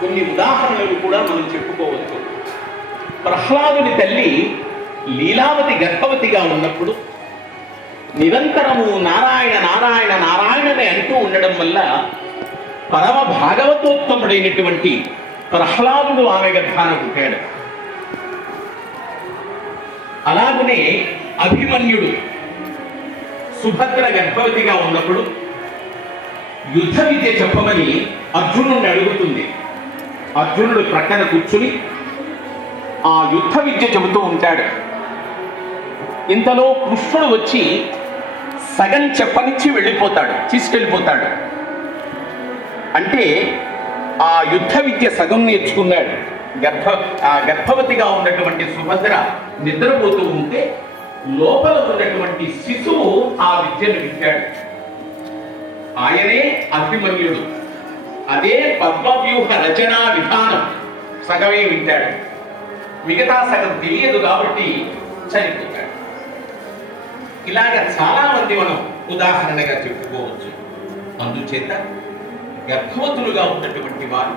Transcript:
కొన్ని ఉదాహరణలు కూడా మనం చెప్పుకోవచ్చు. ప్రహ్లాదుని తల్లి లీలావతి గర్భవతిగా ఉన్నప్పుడు నిరంతరము నారాయణ నారాయణ నారాయణనే అంటూ ఉండడం వల్ల పరమ భాగవతోత్తముడైనటువంటి ప్రహ్లాదుడు ఆమె గర్భాన పుట్టాడు. అలాగనే అభిమన్యుడు సుభద్ర గర్భవతిగా ఉన్నప్పుడు యుద్ధ విద్య చెప్పమని అర్జునుడిని అడుగుతుంది. అర్జునుడు ప్రక్కన కూర్చుని ఆ యుద్ధ విద్య చెబుతూ ఉంటాడు. ఇంతలో కృష్ణుడు వచ్చి సగం చెప్పనిచ్చి వెళ్ళిపోతాడు, తీసుకెళ్ళిపోతాడు. అంటే ఆ యుద్ధ విద్య సగం నేర్చుకున్నాడు. గర్భవతిగా ఉన్నటువంటి సుభద్ర నిద్రపోతూ ఉంటే లోపల ఉన్నటువంటి శిశువు ఆ విద్యను విద్యాడు. ఆయనే అభిమన్యుడు. అదే పద్మవ్యూహ రచనా విధానం సగమే వింటాడు, మిగతా సగం తెలియదు కాబట్టి చనిపోతాడు. ఇలాగ చాలా మంది మనం ఉదాహరణగా చెప్పుకోవచ్చు. అందుచేత గర్భవతులుగా ఉన్నటువంటి వారు